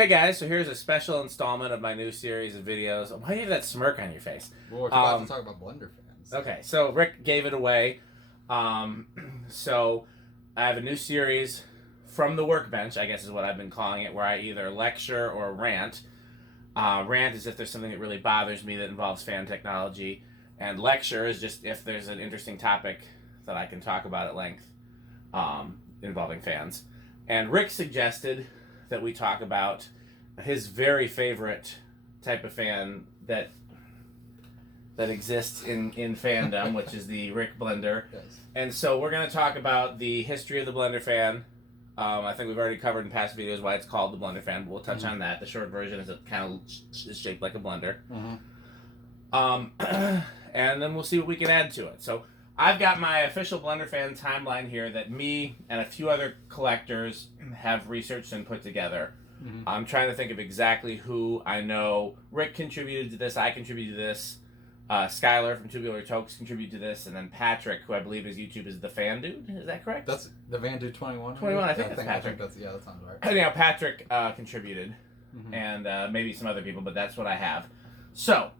Hey guys, so here's a special installment of my new series of videos. Why do you have that smirk on your face? Well, we're about to talk about Blenderfans. Okay, so Rick gave it away. So I have a new series from the Workbench, I guess is what I've been calling it, where I either lecture or rant. Rant is if there's something that really bothers me that involves fan technology, and lecture is just if there's an interesting topic that I can talk about at length involving fans. And Rick suggested that we talk about his very favorite type of fan that exists in fandom, which is the Rick Blender. Yes. And so we're going to talk about the history of the Blenderfan. I think we've already covered in past videos why it's called the Blenderfan, but we'll touch on that. The short version is it kind of is shaped like a blender. And then we'll see what we can add to it. So I've got my official Blenderfan timeline here that me and a few other collectors have researched and put together. I'm trying to think of exactly who I know. Rick contributed to this. I contributed to this. Skylar from Tubular Tokes contributed to this, and then Patrick, who I believe his YouTube is the Fan Dude. Is that correct? That's the Van Dude 21. 21, I think that's Patrick. I think that's, yeah, that sounds right. Anyhow, Patrick contributed, and maybe some other people, but that's what I have. So,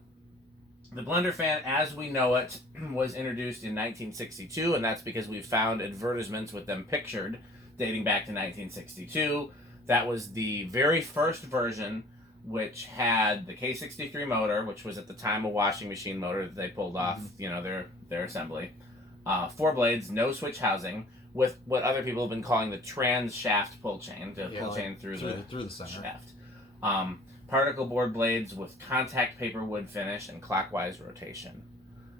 the Blenderfan, as we know it, was introduced in 1962, and that's because we found advertisements with them pictured dating back to 1962. That was the very first version, which had the K63 motor, which was at the time a washing machine motor that they pulled off, their assembly. 4 blades, no switch housing, with what other people have been calling the trans shaft pull chain, pull chain through the center. shaft. Particle board blades with contact paper wood finish and clockwise rotation.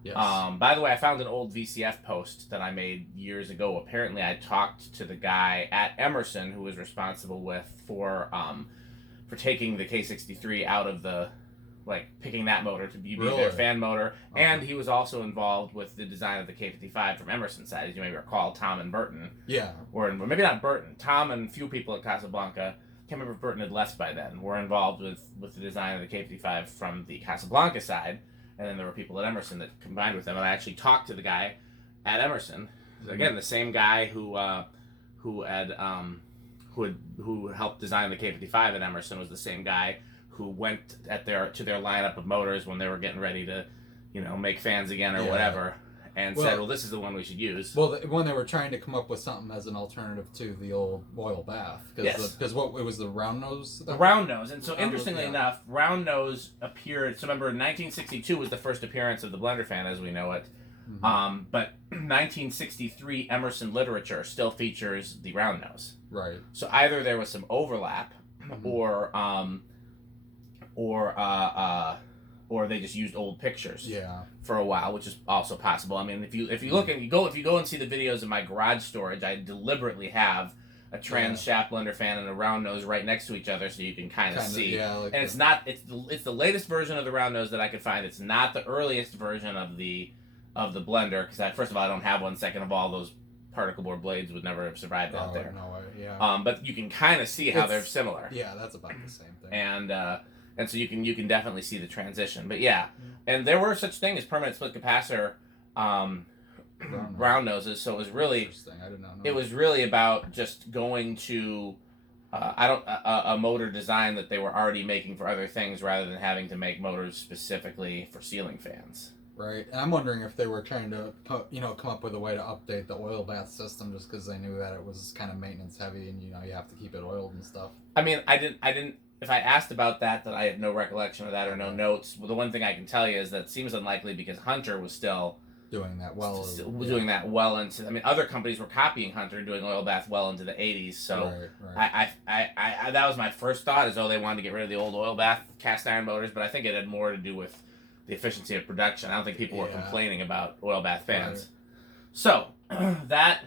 Yes. By the way, I found an old VCF post that I made years ago. Apparently, I talked to the guy at Emerson who was responsible for taking the K63 out of the, picking that motor to be their fan motor. Okay. And he was also involved with the design of the K55 from Emerson's side. As you may recall, Tom and Burton. Yeah. Or maybe not Burton. Tom and a few people at Casablanca, I can't remember if Burton had left by then, were involved with the design of the K55 from the Casablanca side. And then there were people at Emerson that combined with them. And I actually talked to the guy at Emerson. Again, the same guy who helped design the K55 at Emerson was the same guy who went to their lineup of motors when they were getting ready to, make fans again or whatever, and said, well, this is the one we should use. Well, when they were trying to come up with something as an alternative to the old oil bath. Because what it was the round nose? The round nose. And so interestingly enough, round nose appeared, so remember 1962 was the first appearance of the Blenderfan as we know it. But 1963 Emerson literature still features the round nose. Right. So either there was some overlap, or they just used old pictures. For a while, which is also possible. I mean, if you look and you go and see the videos of my garage storage, I deliberately have a trans shaft Blenderfan and a round nose right next to each other, so you can kind of see. And it's the latest version of the round nose that I could find. It's not the earliest version of the blender, because first of all, I don't have one. Second of all, those particle board blades would never have survived out there. No way. Yeah. But you can kind of see how they're similar. Yeah, that's about the same thing. And so you can definitely see the transition. But yeah, and there were such things as permanent split capacitor round noses. So it was really I did not know. It was really about just going to a motor design that they were already making for other things rather than having to make motors specifically for ceiling fans. Right, and I'm wondering if they were trying to come up with a way to update the oil bath system just because they knew that it was kind of maintenance heavy and you have to keep it oiled and stuff. I mean, I didn't. If I asked about that I had no recollection of that or no notes. Well, the one thing I can tell you is that it seems unlikely because Hunter was still doing that well. Doing that well into. I mean, other companies were copying Hunter, doing oil bath well into the 80s. So right. I that was my first thought, is they wanted to get rid of the old oil bath cast iron motors, but I think it had more to do with the efficiency of production. I don't think people were complaining about oil bath fans. Right. So that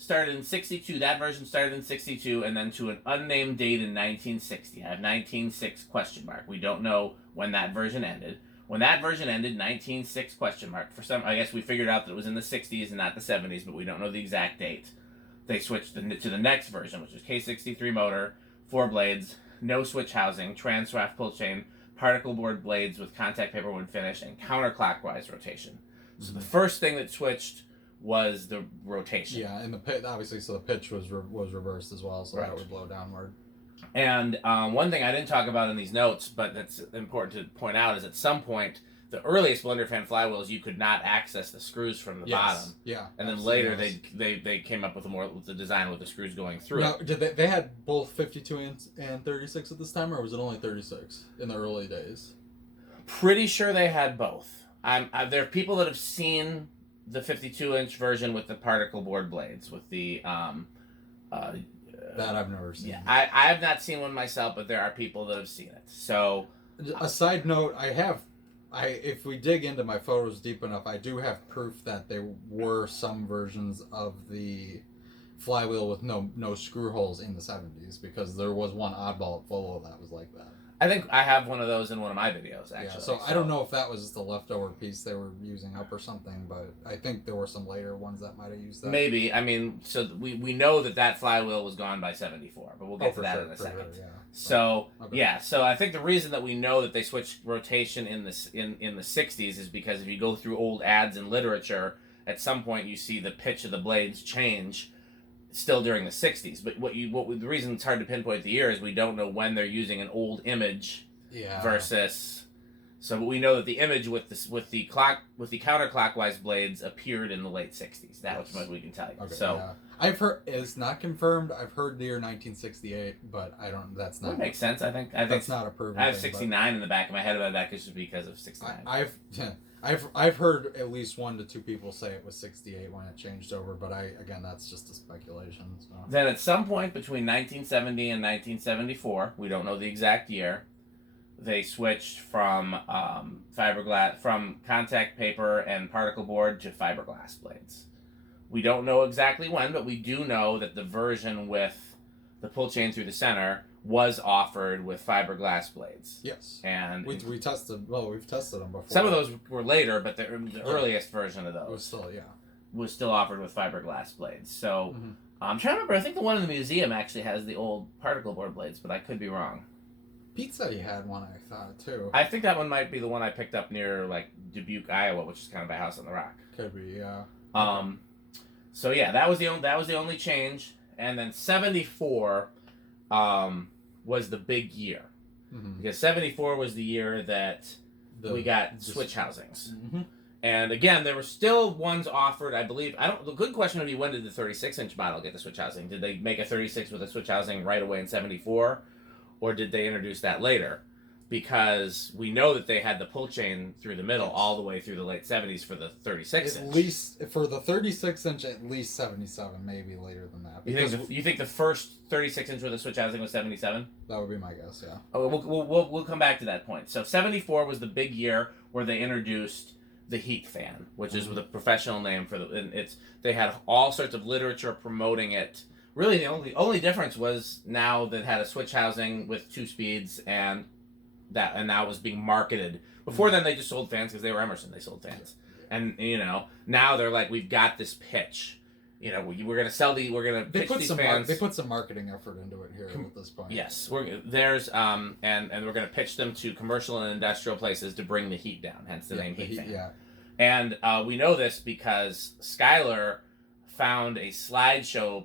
started in 62. That version started in 62, and then to an unnamed date in 1960. I have 1906 question mark. We don't know when that version ended. When that version ended, 1906 question mark. For some, I guess we figured out that it was in the 60s and not the 70s, but we don't know the exact date. They switched to the next version, which was K63 motor, 4 blades, no switch housing, trans shaft pull chain, particle board blades with contact paper wood finish, and counterclockwise rotation. So the first thing that switched was the rotation. Yeah, and the pitch, obviously, so the pitch was reversed as well, so that would blow downward. And one thing I didn't talk about in these notes, but that's important to point out, is at some point, the earliest Blenderfan flywheels, you could not access the screws from the bottom. Yeah. And then later they came up with the design with the screws going through. Now, did they had both 52 and 36 at this time, or was it only 36 in the early days? Pretty sure they had both. There are people that have seen the 52-inch version with the particle board blades with the that I've never seen. Yeah, I have not seen one myself, but there are people that have seen it. So, a side note, if we dig into my photos deep enough, I do have proof that there were some versions of the flywheel with no screw holes in the 70s, because there was one oddball at Flywheel that was like that. I think I have one of those in one of my videos, actually. Yeah, so I don't know if that was just a leftover piece they were using up or something, but I think there were some later ones that might have used that. Maybe. I mean, so we know that flywheel was gone by 74, but we'll get to that in a second. Sure, yeah. So, okay. Yeah, so I think the reason that we know that they switched rotation in the 60s is because if you go through old ads in literature, at some point you see the pitch of the blades change still during the 60s. But the reason it's hard to pinpoint the year is we don't know when they're using an old image versus. So we know that the image with the counterclockwise blades appeared in the late 60s. That's what we can tell you. Okay, so yeah. I've heard, it's not confirmed. I've heard the year 1968, but I don't. That's not. That makes sense. I think that's not a proven. I have 69 in the back of my head, but that could just be because of 69. I've heard at least 1 to 2 people say it was 68 when it changed over, but again, that's just a speculation. So. Then at some point between 1970 and 1974, we don't know the exact year, they switched from fiberglass, from contact paper and particle board to fiberglass blades. We don't know exactly when, but we do know that the version with the pull chain through the center was offered with fiberglass blades. Yes. And we've tested them before. Some of those were later, but the earliest version of those was still offered with fiberglass blades. So I'm trying to remember. I think the one in the museum actually has the old particle board blades, but I could be wrong. Pete said he had one, I thought, too. I think that one might be the one I picked up near like Dubuque, Iowa, which is kind of a house on the rock. Could be, yeah. So yeah, that was the only change, and then 74 was the big year, because 74 was the year that we got switch housings, and again there were still ones offered. I believe the good question would be, when did the 36-inch model get the switch housing? Did they make a 36 with a switch housing right away in 74, or did they introduce that later? Because we know that they had the pull chain through the middle all the way through the late 70s for the 36-inch. At least, for the 36-inch, at least 77, maybe later than that. You think the first 36-inch with a switch housing was 77? That would be my guess, yeah. Oh, we'll come back to that point. So 74 was the big year where they introduced the heat fan, which is the professional name for they had all sorts of literature promoting it. Really, the only difference was now that it had a switch housing with 2 speeds and that was being marketed. Before then, they just sold fans because they were Emerson. They sold fans, and now they're like, we've got this pitch. We're gonna pitch these fans. They put some marketing effort into it here at this point. Yes, and we're gonna pitch them to commercial and industrial places to bring the heat down. Hence the name heat fan. Yeah, and we know this because Skylar found a slideshow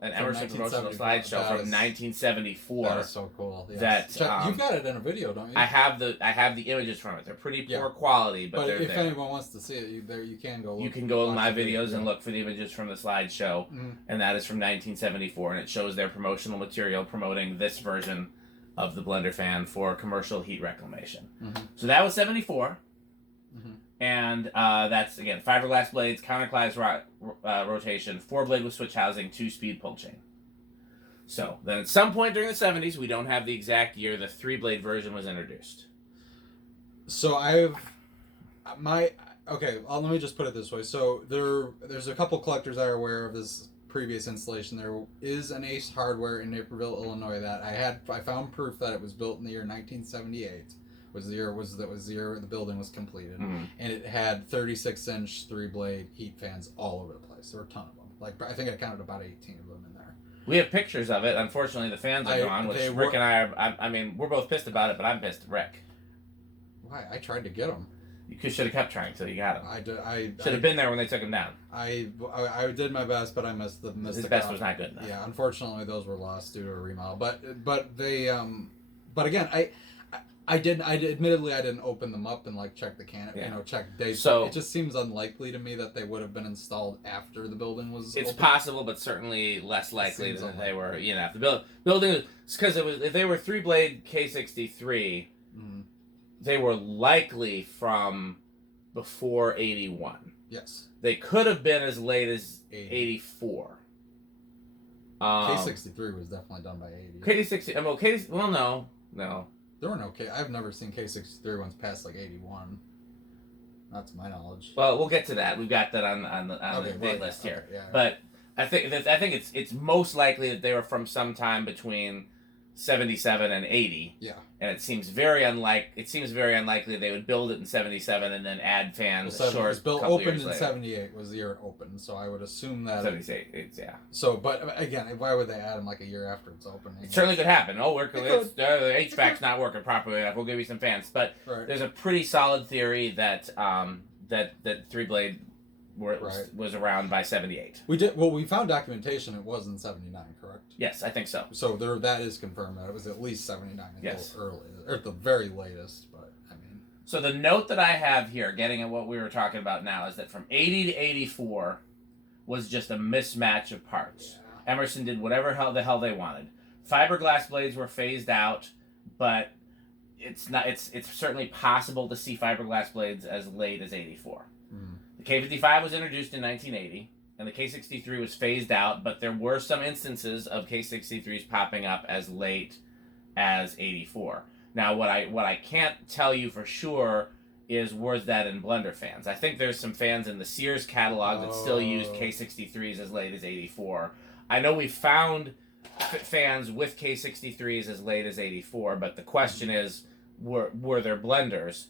an Emerson promotional slideshow from 1974. That is so cool. Yes. You've got it in a video, don't you? I have the images from it. They're pretty poor quality, but they're if there. anyone wants to see it, you can go. You can go in my videos and look for the images from the slideshow, and that is from 1974, and it shows their promotional material promoting this version of the Blenderfan for commercial heat reclamation. So that was 74. And that's, again, fiberglass blades, counterclockwise rotation, 4-blade with switch housing, 2-speed pull chain. So, then at some point during the 70s, we don't have the exact year, the 3-blade version was introduced. So let me just put it this way. So there's a couple collectors that are aware of this previous installation. There is an Ace Hardware in Naperville, Illinois that I found proof that it was built in the year 1978. Was the year the building was completed, and it had 36-inch 3-blade heat fans all over the place. There were a ton of them. Like, I think I counted about 18 of them in there. We have pictures of it. Unfortunately, the fans are gone, which Rick and I are. I mean, we're both pissed about it, but I'm pissed at Rick. Why? I tried to get them. You should have kept trying until you got them. I should have been there when they took them down. I did my best, but I missed the His best was not good enough. Yeah, unfortunately, those were lost due to a remodel. But they but again, admittedly I didn't open them up and like check the canopy, check dates. So it just seems unlikely to me that they would have been installed after the building was. It's open. Possible, but certainly less likely than they were. If the building because if they were 3-blade K63, they were likely from before 81. Yes, they could have been as late as 84. K63 was definitely done by 80. K60. Well, no. There were no K. I've never seen K63 ones past like 81. Not to my knowledge. Well, we'll get to that. We've got that on the date list here. Yeah. But I think it's most likely that they were from sometime between 77 and 80. Yeah. And it seems very unlikely they would build it in 77 and then add fans. It was built opened in 78 was the year it opened, so I would assume that 78. Yeah. So, but again, why would they add them like a year after it's open? It certainly could happen. The HVAC's not working properly enough. We'll give you some fans, but there's a pretty solid theory that that 3-blade was around by 78. We found documentation. It was in 79, correct? Yes, I think so. So that is confirmed that it was at least 79 yes. early, or at the very latest. But I mean, so the note that I have here, getting at what we were talking about now, is that from 80 to 84 was just a mismatch of parts. Yeah. Emerson did whatever the hell they wanted. Fiberglass blades were phased out, but it's certainly possible to see fiberglass blades as late as 84. The K55 was introduced in 1980, and the K63 was phased out, but there were some instances of K63s popping up as late as 84. Now, what I can't tell you for sure is where's that in Blenderfans. I think there's some fans in the Sears catalog that still use K63s as late as 84. I know we found fans with K63s as late as 84, but the question is, were there blenders?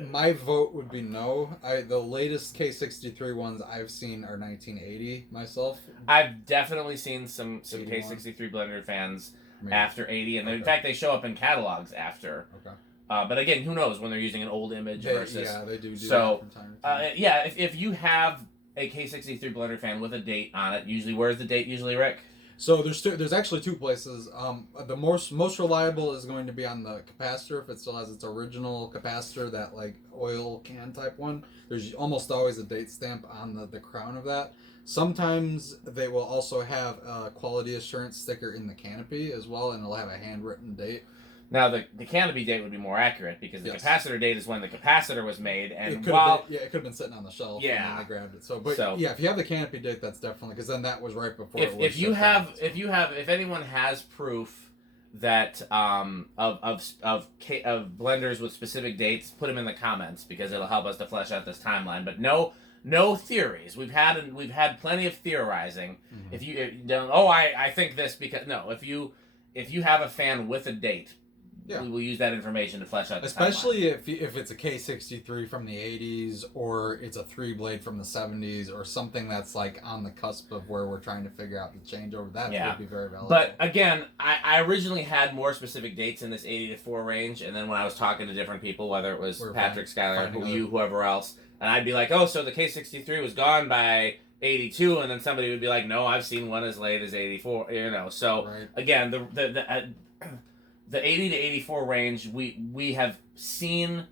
My vote would be no. The latest K63 ones I've seen are 1980 myself. I've definitely seen some K63 blender fans after 80, and in fact they show up in catalogs after. Okay. But again, who knows when they're using an old image versus. Yeah, they do so, that from time to time. If you have a K63 blender fan with a date on it, usually where's the date usually, Rick? So there's actually two places. The most reliable is going to be on the capacitor if it still has its original capacitor, that like oil can type one. There's almost always a date stamp on the crown of that. Sometimes they will also have a quality assurance sticker in the canopy as well, and it'll have a handwritten date. Now, the canopy date would be more accurate because the capacitor date is when the capacitor was made, and it could have been sitting on the shelf. Yeah, and then they grabbed it. If you have the canopy date, that's definitely because then that was right before. If anyone has proof that of blenders with specific dates, put them in the comments because it'll help us to flesh out this timeline. But no theories. We've had plenty of theorizing. Mm-hmm. If you don't, I think this because no. If you have a fan with a date. Yeah. We will use that information to flesh out the especially if it's a K63 from the 80s or it's a 3-blade from the 70s or something that's like on the cusp of where we're trying to figure out the changeover. That would be very valuable. But again, I originally had more specific dates in this 80 to 4 range, and then when I was talking to different people, whether it was Patrick, Skyler, whoever else, and I'd be like, so the K63 was gone by 82, and then somebody would be like, no, I've seen one as late as 84, so again, the 80 to 84 range, we have seen,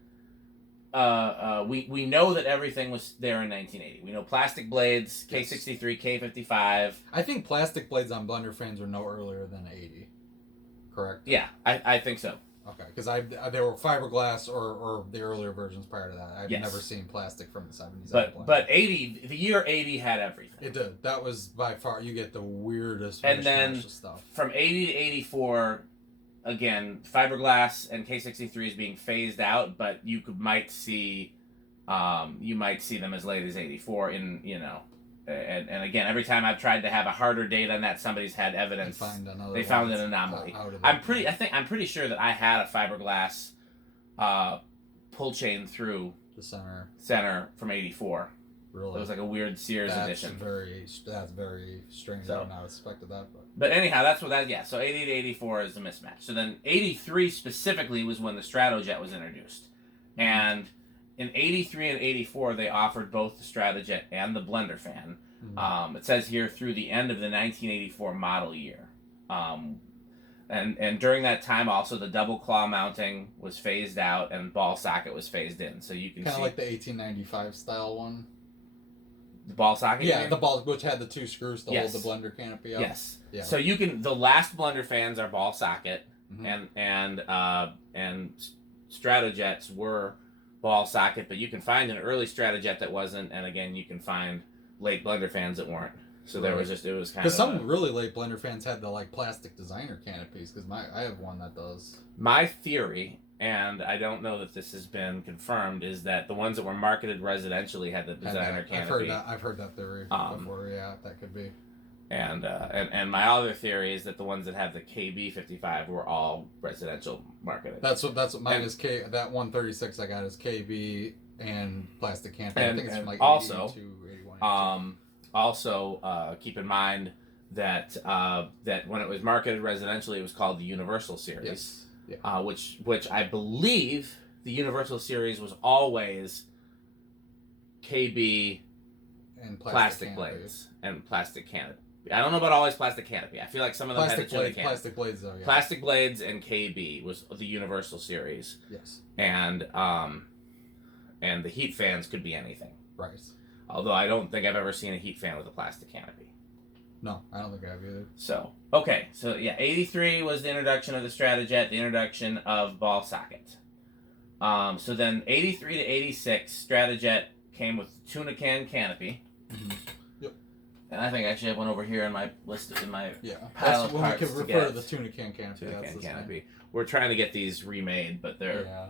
we know that everything was there in 1980. We know plastic blades, K63, K55. I think plastic blades on Blenderfans are no earlier than 80, correct? Yeah, I think so. Okay, because they were fiberglass or the earlier versions prior to that. I've never seen plastic from the 70s. But 80, the year 80 had everything. It did. That was by far, you get the weirdest and then stuff. From 80 to 84, again, fiberglass and K63s being phased out, but you might see them as late as 84 and again, every time I've tried to have a harder date on that, somebody's had evidence. They found an anomaly. I'm pretty sure that I had a fiberglass pull chain through the center from 84. Really? It was like a weird Sears edition. That's very strange. I would not have expected that. But anyhow, so 80 to 84 is the mismatch. So then 83 specifically was when the Stratojet was introduced. And in 83 and 84, they offered both the Stratojet and the Blenderfan. It says here through the end of the 1984 model year. And during that time, also, the double claw mounting was phased out and ball socket was phased in. So you can kind see... of like the 1895 style one. The ball socket? Yeah, the ball, which had the 2 screws to yes. hold the blender canopy up. Yes. Yeah. So you can... The last Blenderfans are ball socket, and Stratojets were ball socket, but you can find an early Stratojet that wasn't, and again, you can find late Blenderfans that weren't. So there was just, it was kind of... Because some really late Blenderfans had the like plastic designer canopies, because I have one that does. My theory, and I don't know that this has been confirmed, is that the ones that were marketed residentially had the designer canopy. I've heard that theory before, yeah, that could be. And my other theory is that the ones that have the KB55 were all residential marketed. That's what mine is. That 136 I got is KB and plastic canopy. I think it's from like also, 82, 81, also keep in mind that that when it was marketed residentially, it was called the Universal Series. Yes. Yeah. Which I believe the Universal Series was always KB and plastic blades and plastic canopy. I don't know about always plastic canopy. I feel like some of them had the tuna canopy. Plastic blades, though. Yeah. Plastic blades and KB was the Universal Series. Yes. And the heat fans could be anything. Right. Although I don't think I've ever seen a heat fan with a plastic canopy. No, I don't think I have either. So, okay. So, yeah, 83 was the introduction of the Stratojet, the introduction of ball socket. So then 83 to 86, Stratojet came with tuna can canopy. Yep. And I think I actually have one over here in my list, in my pile of parts. We can refer to the tuna can canopy. Tuna can canopy. We're trying to get these remade, but they're... Yeah.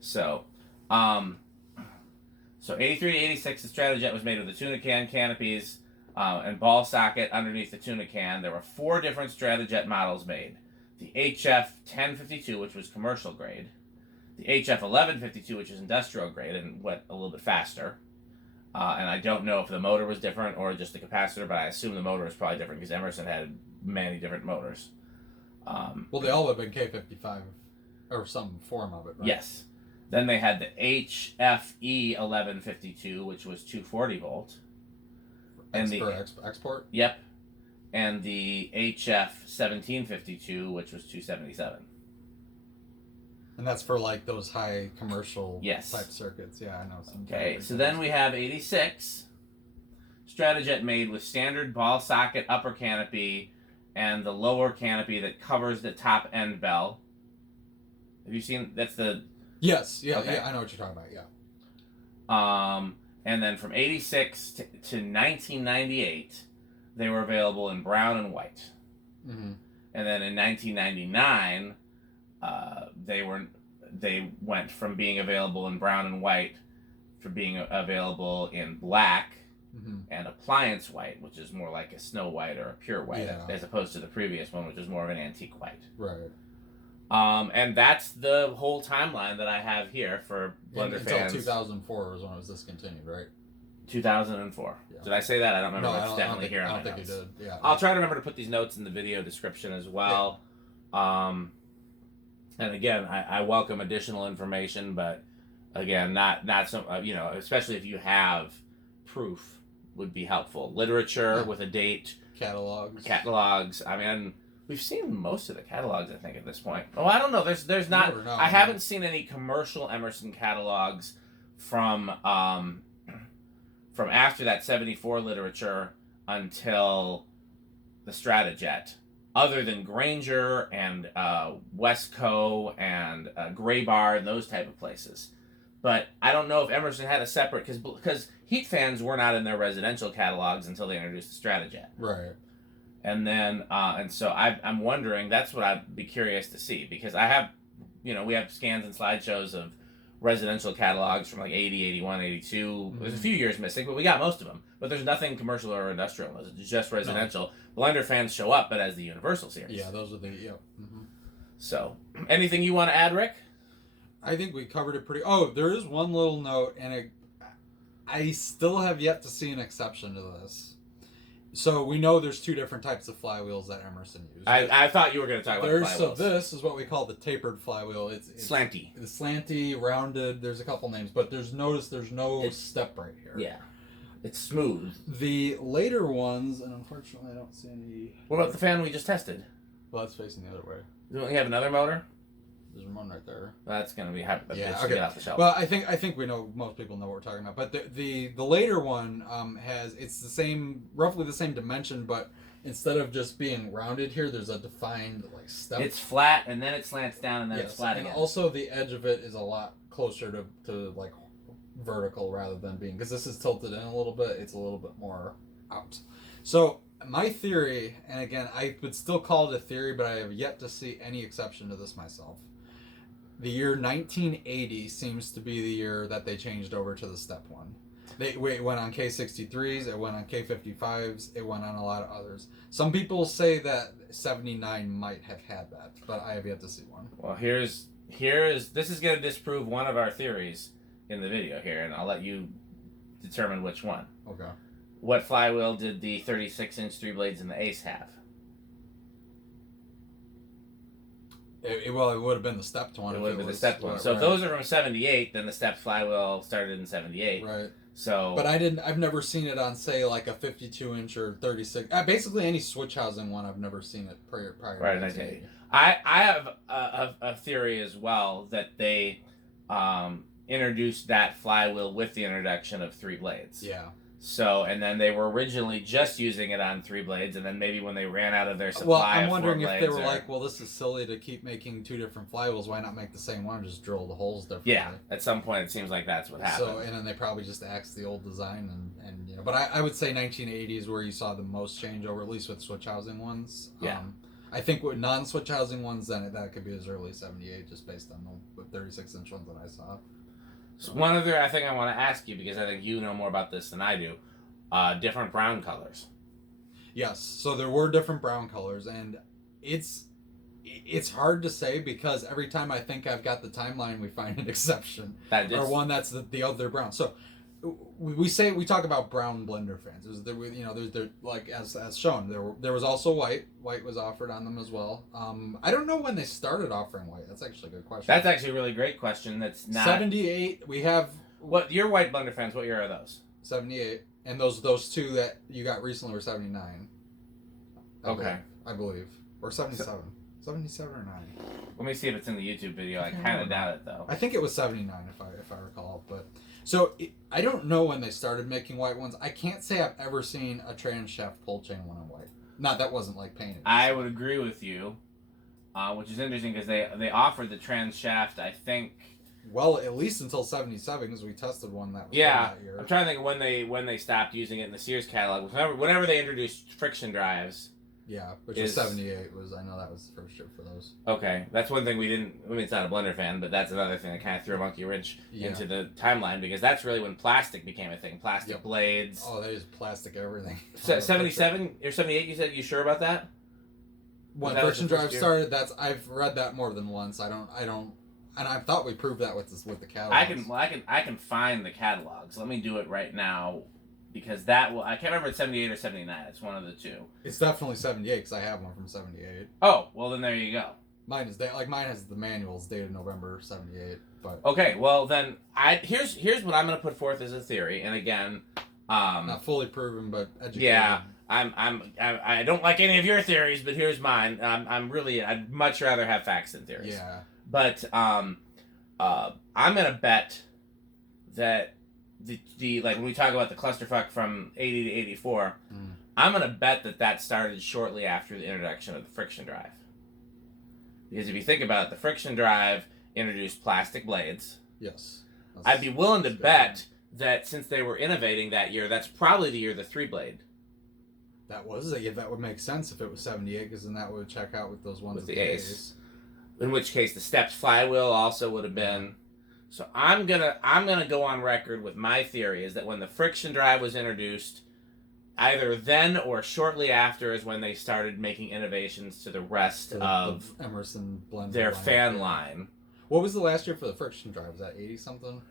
So 83 to 86, the Stratojet was made with the tuna can canopies and ball socket underneath the tuna can. There were 4 different Stratojet models made. The HF 1052, which was commercial grade. The HF 1152, which is industrial grade and went a little bit faster. And I don't know if the motor was different or just the capacitor, but I assume the motor was probably different because Emerson had many different motors. Well, they all have been K55 or some form of it, right? Yes. Then they had the HFE 1152, which was 240 volt. And for export? Yep. And the HF 1752, which was 277. And that's for like those high commercial yes. type circuits. Yeah, I know some. Okay, so then we have 86. Stratojet made with standard ball socket upper canopy and the lower canopy that covers the top end bell. Have you seen? That's the... Yes, yeah, okay. Yeah, I know what you're talking about, yeah. And then from 86 to 1998, they were available in brown and white. Mm-hmm. And then in 1999, they went from being available in brown and white to being available in black and appliance white, which is more like a snow white or a pure white, as opposed to the previous one, which is more of an antique white. Right. And that's the whole timeline that I have here for Blenderfans. Until 2004 was when it was discontinued, right? 2004. Yeah. Did I say that? I don't remember. It's definitely here on my notes. I don't think you did. Yeah. I'll try to remember to put these notes in the video description as well. Yeah. And again, I welcome additional information, but again, not so especially if you have proof would be helpful. Literature with a date. Catalogs. I mean, we've seen most of the catalogs, I think, at this point. Oh, I don't know. There's not. I haven't seen any commercial Emerson catalogs from after that 74 literature until the Stratojet, other than Granger and Westco and Graybar and those type of places. But I don't know if Emerson had a separate, because heat fans were not in their residential catalogs until they introduced the Stratojet. Right. And then, and so I'm wondering, that's what I'd be curious to see, because I have, we have scans and slideshows of residential catalogs from like 80, 81, 82. Mm-hmm. There's a few years missing, but we got most of them. But there's nothing commercial or industrial. It's just residential. No. Blenderfans show up, but as the Universal Series. Yeah, those are the, Mm-hmm. So, anything you want to add, Rick? I think we covered it pretty... Oh, there is one little note, and I still have yet to see an exception to this. So we know there's two different types of flywheels that Emerson used. I thought you were going to talk about flywheels. So this is what we call the tapered flywheel. It's slanty. It's slanty, rounded. There's a couple names, but there's no step right here. Yeah. It's smooth. The later ones, and unfortunately I don't see any... What about the fan we just tested? Well, it's facing the other way. Don't we have another motor? There's one right there. That's going to be happy. Yeah, okay. Get off the shelf. Well, I think we know, most people know what we're talking about. But the later one it's the same, roughly the same dimension, but instead of just being rounded here, there's a defined like step. It's flat, and then it slants down, and then it's flat again. And also the edge of it is a lot closer to like vertical rather than being, because this is tilted in a little bit, it's a little bit more out. So my theory, and again, I would still call it a theory, but I have yet to see any exception to this myself. The year 1980 seems to be the year that they changed over to the step one. It went on K63s, it went on K55s, it went on a lot of others. Some people say that 79 might have had that, but I have yet to see one. Well, this is going to disprove one of our theories in the video here, and I'll let you determine which one. Okay. What flywheel did the 36-inch 3 blades in the Ace have? It would have been the stepped one. It would have been the stepped one. So if those are from 78, then the stepped flywheel started in 78. Right. So. But I've never seen it on, say, like a 52-inch or 36. Basically any switch housing one, I've never seen it prior to 1980. I have a theory as well that they introduced that flywheel with the introduction of 3 blades. Yeah. So, and then they were originally just using it on 3 blades, and then maybe when they ran out of their supply, well, I'm wondering if they were like, well, this is silly to keep making 2 different flywheels. Why not make the same one and just drill the holes differently? Yeah, at some point it seems like that's what happened. So, and then they probably just axed the old design, and you know. But I would say 1980s where you saw the most changeover, at least with switch housing ones. Yeah. I think with non-switch housing ones, then that could be as early as 78, just based on the 36-inch ones that I saw. So one other thing I want to ask you, because I think you know more about this than I do, different brown colors. Yes, so there were different brown colors, and it's hard to say because every time I think I've got the timeline, we find an exception or one that's the other brown. So we talk about brown Blenderfans. There's like as shown there was also white. White was offered on them as well. I don't know when they started offering white. That's actually a good question. That's actually a really great question. That's not 78. We have what your white Blenderfans. What year are those? 78. And those 2 that you got recently were 79. I believe. Or 77. 77 or 9. Let me see if it's in the YouTube video. I kind of doubt it, though. I think it was 79 if I recall. But so I don't know when they started making white ones. I can't say I've ever seen a trans shaft pull chain one on white. Not that wasn't like painted. I would agree with you, which is interesting because they offered the trans shaft, I think. Well, at least until 77, because we tested one that was that year. I'm trying to think of when they stopped using it in the Sears catalog. Whenever they introduced friction drives. Yeah, which was 78. I know that was the first year for those. Okay, that's one thing we didn't. I mean, it's not a Blenderfan, but that's another thing that kind of threw a monkey wrench into the timeline because that's really when plastic became a thing. Plastic blades. Oh, they used plastic everything. 77 or 78? You said you sure about that? When friction drive started, I've read that more than once. I don't. And I thought we proved that with the catalogs. I can find the catalogs. Let me do it right now, because I can't remember if it's 78 or 79. It's one of the 2. It's definitely 78 because I have one from 78. Oh, well then there you go. Mine has the manuals dated November 78. But okay, well then here's what I'm going to put forth as a theory, and again, not fully proven but educated. Yeah, I don't like any of your theories, but here's mine. I'd much rather have facts than theories. Yeah. But I'm gonna bet that the like when we talk about the clusterfuck from 80 to 84, I'm gonna bet that started shortly after the introduction of the friction drive. Because if you think about it, the friction drive introduced plastic blades. Yes. I'd be willing to bet that since they were innovating that year, that's probably the year the 3 blade. That would make sense if it was 78, because then that would check out with those ones with the Ace. In which case, the stepped flywheel also would have been. So I'm gonna go on record with my theory is that when the friction drive was introduced, either then or shortly after is when they started making innovations to the rest of Emerson Blend their fan line. What was the last year for the friction drive? Was that 80 something?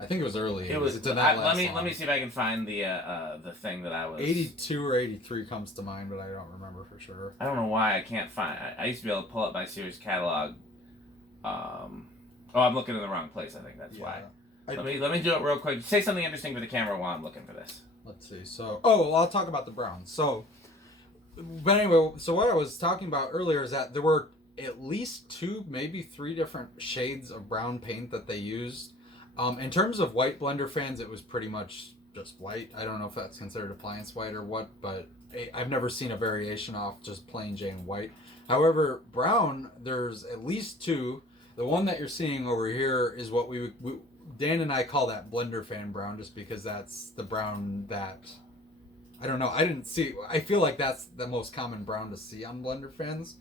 I think it was early. It was. It did not let last long. me see if I can find the thing that I was. 82 or 83 comes to mind, but I don't remember for sure. I don't know why I can't find. I used to be able to pull up my Sears catalog. I'm looking in the wrong place. I think that's why. Let me do it real quick. Say something interesting for the camera while I'm looking for this. Let's see. So, I'll talk about the browns. So, but anyway, so what I was talking about earlier is that there were at least 2, maybe 3 different shades of brown paint that they used. In terms of white blender fans, it was pretty much just white. I don't know if that's considered appliance white or what, but I've never seen a variation off just plain Jane white. However, brown, there's at least 2. The one that you're seeing over here is what we Dan and I call that Blenderfan brown, just because that's the brown that, I don't know, I feel like that's the most common brown to see on Blenderfans,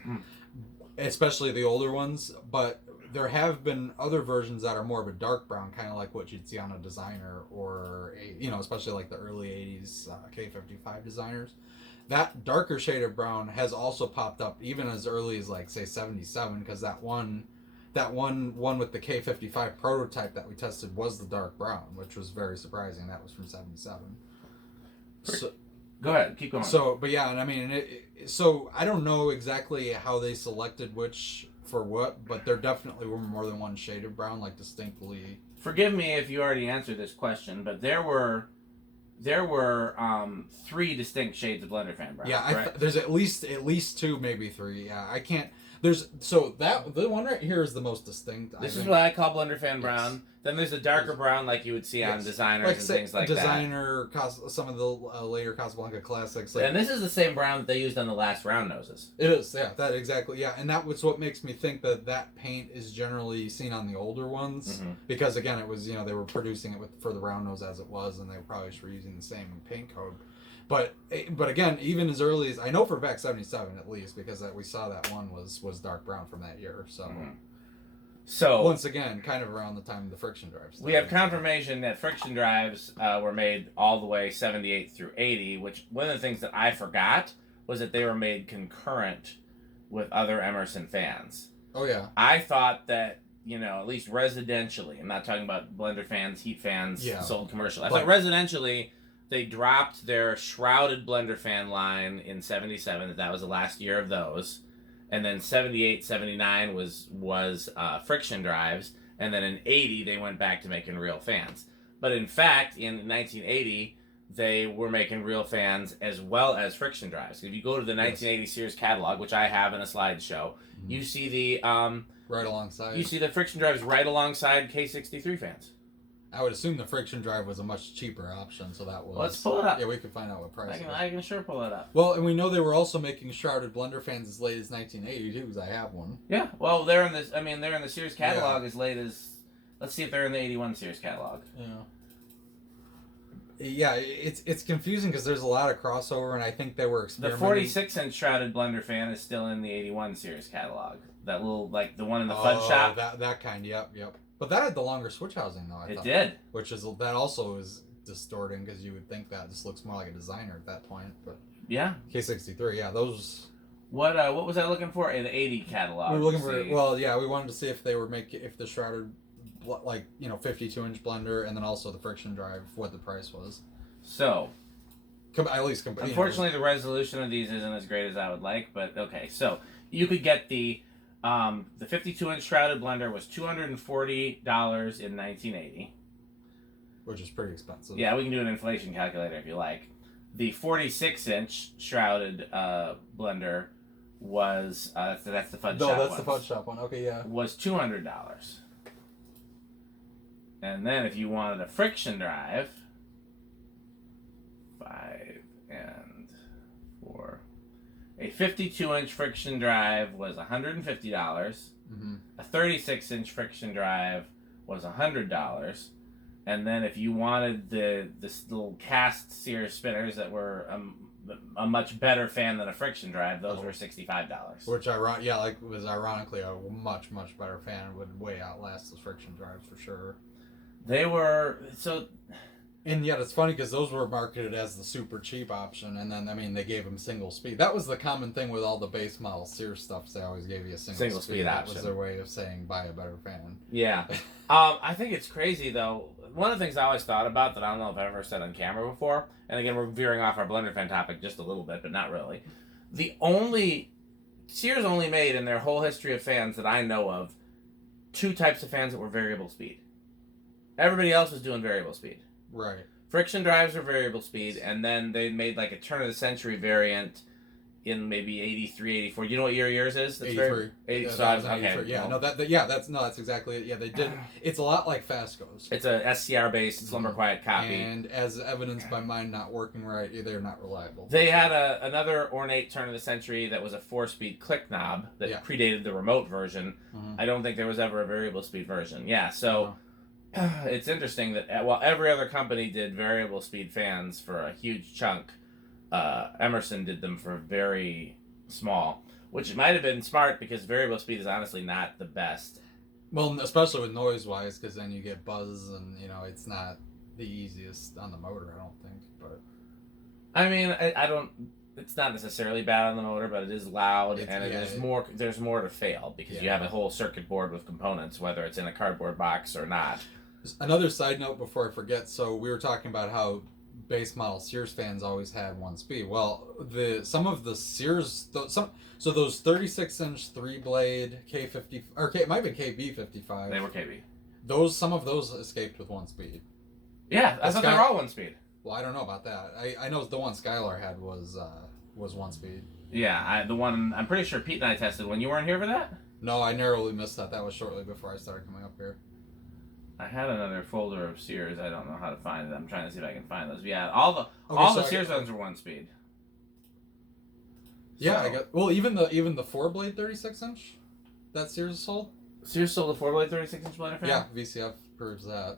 especially the older ones, but there have been other versions that are more of a dark brown, kind of like what you'd see on a designer or, especially like the early 80s K55 designers. That darker shade of brown has also popped up even as early as, like, say, 77, because that one with the K55 prototype that we tested was the dark brown, which was very surprising. That was from 77. So, go ahead, keep going. So, but yeah, and I mean, so I don't know exactly how they selected which for what, but there definitely were more than one shade of brown, like distinctly. Forgive me if you already answered this question, but there were 3 distinct shades of Blenderfan brown. Yeah, there's at least 2, maybe 3. Yeah, I can't. The one right here is the most distinct. This is what I call Blenderfan brown. Then there's a darker brown like you would see on designers and things like that. Some of the later Casablanca classics. And this is the same brown that they used on the last round noses. It is, yeah, that exactly, yeah. And that was what makes me think that paint is generally seen on the older ones. Mm-hmm. Because, again, it was, they were producing it for the round nose as it was, and they probably just were using the same paint code. But again, even as early as, I know for a fact 77 at least, because we saw that one was dark brown from that year. So, So once again, kind of around the time of the friction drives. We have confirmation that friction drives were made all the way 78 through 80, which one of the things that I forgot was that they were made concurrent with other Emerson fans. Oh yeah. I thought that, at least residentially, I'm not talking about blender fans, heat fans, sold commercial. I thought residentially, they dropped their shrouded blender fan line in 77. That was the last year of those. And then 78, 79 was friction drives. And then in 80, they went back to making real fans. But in fact, in 1980, they were making real fans as well as friction drives. If you go to the 1980 Sears catalog, which I have in a slideshow, you see the... right alongside. You see the friction drives right alongside K63 fans. I would assume the friction drive was a much cheaper option, so that was... Let's pull it up. Yeah, we could find out what price I can sure pull it up. Well, and we know they were also making shrouded blender fans as late as 1982, because I have one. Yeah, well, they're in the Sears catalog as late as... Let's see if they're in the 81 Sears catalog. Yeah, it's confusing because there's a lot of crossover, and I think they were experimenting. The 46-inch shrouded blender fan is still in the 81 Sears catalog. That little, like, the one in the fudge shop. That kind, yep. But that had the longer switch housing, though, I thought. It did. That also is distorting, because you would think that just looks more like a designer at that point. But yeah. K63, yeah, those... What was I looking for? In the 80 catalog. We were looking for... Well, yeah, we wanted to see if they were if the shrouded, 52-inch blender, and then also the friction drive, what the price was. So... At least... Unfortunately, the resolution of these isn't as great as I would like, but okay. So, you could get the 52-inch shrouded blender was $240 in 1980. Which is pretty expensive. Yeah, we can do an inflation calculator if you like. The 46-inch shrouded blender was that's the fudge shop one. No, that's the fudge shop one. Okay, yeah. Was $200. And then if you wanted a friction drive, 5 and 4. A 52-inch friction drive was $150. Mm-hmm. A 36-inch friction drive was $100. And then if you wanted this little cast Sears spinners that were a much better fan than a friction drive, those were $65. Which was ironically a much, much better fan. Would way outlast the friction drives for sure. They were... So... And yet it's funny because those were marketed as the super cheap option, and then I mean they gave them single speed. That was the common thing with all the base model Sears stuff. They always gave you a single speed option. That was their way of saying buy a better fan. Yeah, I think it's crazy though. One of the things I always thought about that I don't know if I've ever said on camera before, and again we're veering off our Blenderfan topic just a little bit, but not really. Sears only made in their whole history of fans that I know of 2 types of fans that were variable speed. Everybody else was doing variable speed. Right. Friction drives are variable speed, and then they made like a turn of the century variant in maybe 83, 84. You know what year yours is? That's 83. 85. Okay. 83. Yeah, no, that's exactly it. Yeah, they did. It's a lot like Fastco's. It's a SCR based slumber quiet copy. And as evidenced by mine not working right, they're not reliable. They had another ornate turn of the century that was a 4-speed click knob that predated the remote version. Mm-hmm. I don't think there was ever a variable speed version. Yeah, so it's interesting that while every other company did variable speed fans for a huge chunk, Emerson did them for very small, which might have been smart because variable speed is honestly not the best. Well, especially with noise-wise, because then you get buzz, and it's not the easiest on the motor, I don't think. But I mean, I don't. It's not necessarily bad on the motor, but it is loud, there's more to fail because you have a whole circuit board with components, whether it's in a cardboard box or not. Another side note before I forget. So we were talking about how base model Sears fans always had 1 speed. Well, some of the Sears those 36-inch 3-blade K50 or it might have been KB55. They were KB. Some of those escaped with 1 speed. Yeah, I thought they were all 1 speed. Well, I don't know about that. I know the one Skylar had was 1 speed. Yeah, the one I'm pretty sure Pete and I tested when you weren't here for that. No, I narrowly missed that. That was shortly before I started coming up here. I had another folder of Sears. I don't know how to find it. I'm trying to see if I can find those. Yeah, all the Sears ones are 1 speed. Yeah, I got. Well, even the 4-blade 36-inch that Sears sold. Sears sold a 4-blade 36-inch blender fan. Yeah, VCF proves that.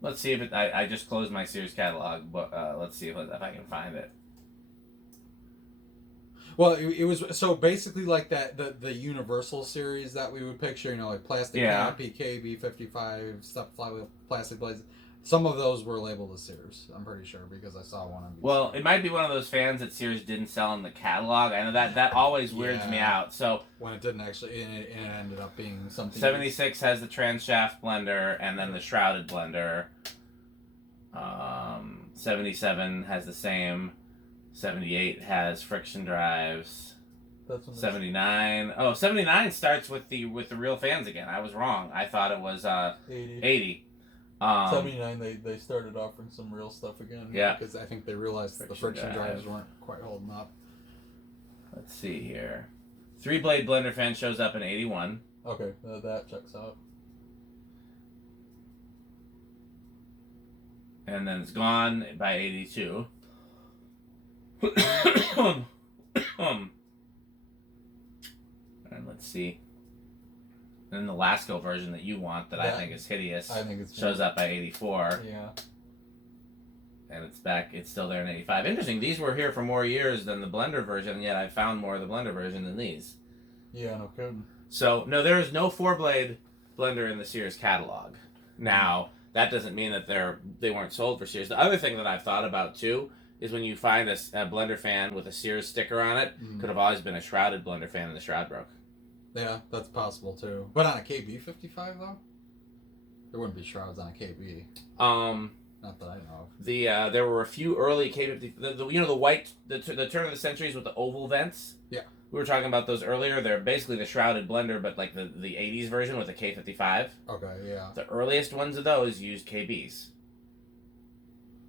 Let's see if I just closed my Sears catalog, but let's see if I can find it. Well, it was so basically like that the Universal series that we would picture, like plastic canopy, KB55 stuff, Flywheel, plastic blades. Some of those were labeled as Sears, I'm pretty sure, because I saw one on VCF. Well, it might be one of those fans that Sears didn't sell in the catalog. I know that always weirds me out. So when it didn't actually, it ended up being something. 76 has the transhaft blender and then the shrouded blender. 77 has the same. 78 has friction drives. That's 79. Oh, 79 starts with the real fans again. I was wrong. I thought it was 80. 79 they started offering some real stuff again. Yeah. Because I think they realized that the friction drives weren't quite holding up. Let's see here. 3-blade blender fan shows up in 81. Okay, that checks out. And then it's gone by 82. And let's see. And the Lasco version that you want that I think is hideous shows up by 84. Yeah. And it's back. It's still there in 85. Interesting. These were here for more years than the Blender version, and yet I found more of the Blender version than these. Yeah, no kidding. So, no, there is no 4-blade blender in the Sears catalog. Now, that doesn't mean that they weren't sold for Sears. The other thing that I've thought about, too, is when you find a blender fan with a Sears sticker on it, could have always been a shrouded blender fan and the shroud broke. Yeah, that's possible, too. But on a KB55, though? There wouldn't be shrouds on a KB. Not that I know of. There were a few early K50, the white, the turn of the centuries with the oval vents. Yeah. We were talking about those earlier. They're basically the shrouded blender, but like the 80s version with the K55. Okay, yeah. The earliest ones of those used KBs.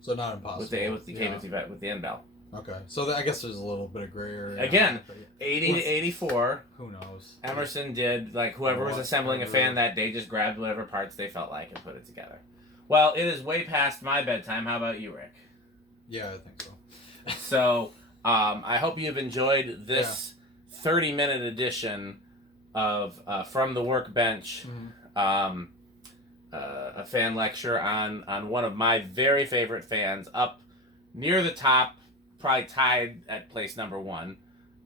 So not impossible. With the K55, with the end bell. Okay, so I guess there's a little bit of gray area. Again, 80 to 84. Who knows? Emerson did, like, whoever was assembling a fan that day just grabbed whatever parts they felt like and put it together. Well, it is way past my bedtime. How about you, Rick? Yeah, I think so. So, I hope you've enjoyed this 30-minute edition of From the Workbench, a fan lecture on one of my very favorite fans, up near the top, probably tied at place number 1,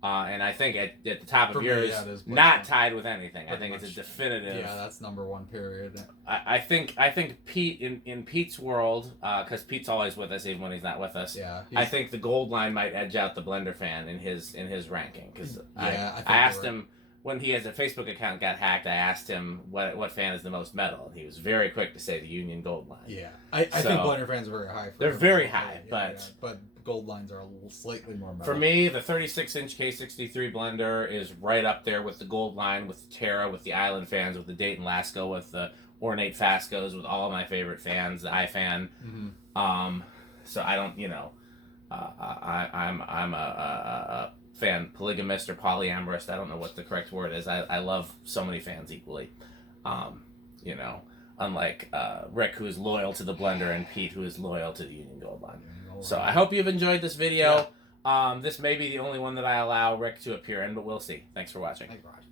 And I think at the top For of me, yours, yeah, it is not Blenderfan. tied with anything. I Pretty think it's much. a definitive. Yeah, that's number one. Period. I think Pete in Pete's world, because Pete's always with us even when he's not with us. Yeah, I think the gold line might edge out the Blenderfan in his ranking because yeah, I asked him when he has a Facebook account got hacked. I asked him what fan is the most metal, and he was very quick to say the Union Gold line. Yeah, I think Blenderfans are very high. They're very high, but gold lines are a little slightly more metal. For me, the 36-inch K63 blender is right up there with the gold line, with the Terra, with the Island fans, with the Dayton Lasco, with the ornate Fascos, with all of my favorite fans, the iFan. Mm-hmm. So I don't, I'm a fan, polygamist or polyamorous. I don't know what the correct word is. I love so many fans equally. Unlike Rick, who is loyal to the blender, and Pete, who is loyal to the Union Gold line. So I hope you've enjoyed this video. Yeah. This may be the only one that I allow Rick to appear in, but we'll see. Thanks for watching. Thanks, Rod.